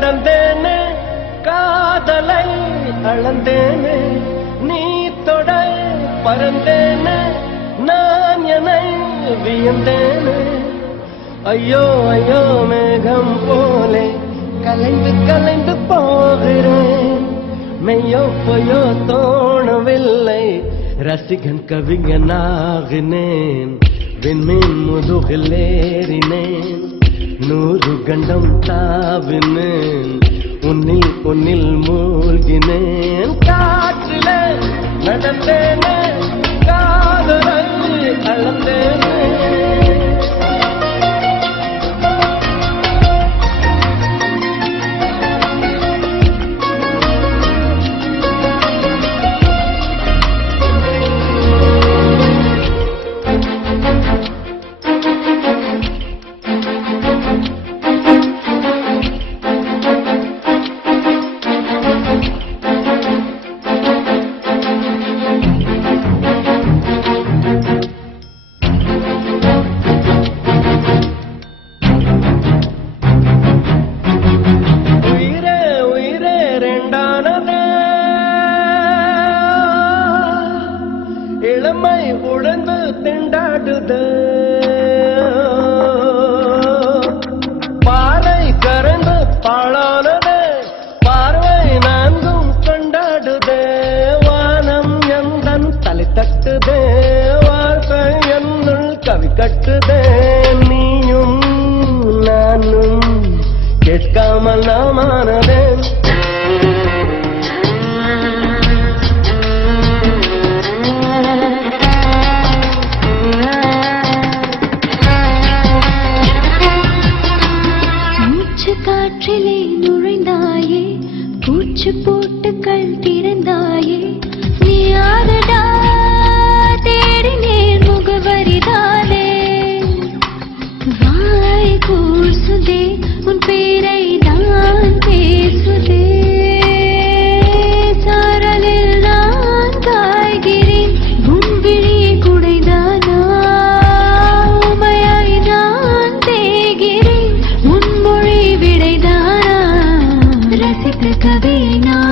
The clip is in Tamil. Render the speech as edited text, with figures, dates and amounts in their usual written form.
நடந்தேனே காதலை அளந்தேனே நீ தொட பறந்தேனே நான் என்னை வியந்தேனே ஐயோ ஐயோ மேகம் போலே கலைந்து கலைந்து போகிறேன் மெய்யோ பொய்யோ தோணவில்லை ரசிகன் கவிஞனாகினேன் விண்மீன் முதுகிலேறினேன் 100 கண்டம் தாவினேன் உன்னில் பொன்னில் மூழ்கினேன் காற்றிலே நடந்தேனே காதலை அளந்தேனே இளமை உழந்து திண்டாடுது பாறை கரந்து பாழானது பார்வை நான்கும் கொண்டாடுதே வானம் எந்தன் தலை தட்டுதே வார்த்தை என்னுள் கவி கட்டுதே நீயும் நானும் கேட்காமல் நாமானதே காற்றிலே நுழைந்தாயே பூச்சு போட்டுக்கள் திறந்தாயே நீ யாரடா தேடினேன் முகவரிதானே வாய் கூசுதே உன் பேரை நான் பேசுதே சாரலில் நான் காய்கிறேன் உன் விழியை குடைதானா உமையாய் நான் தேகிறேன் உன் மொழி விடைதானா ரசித்த கவியை நான்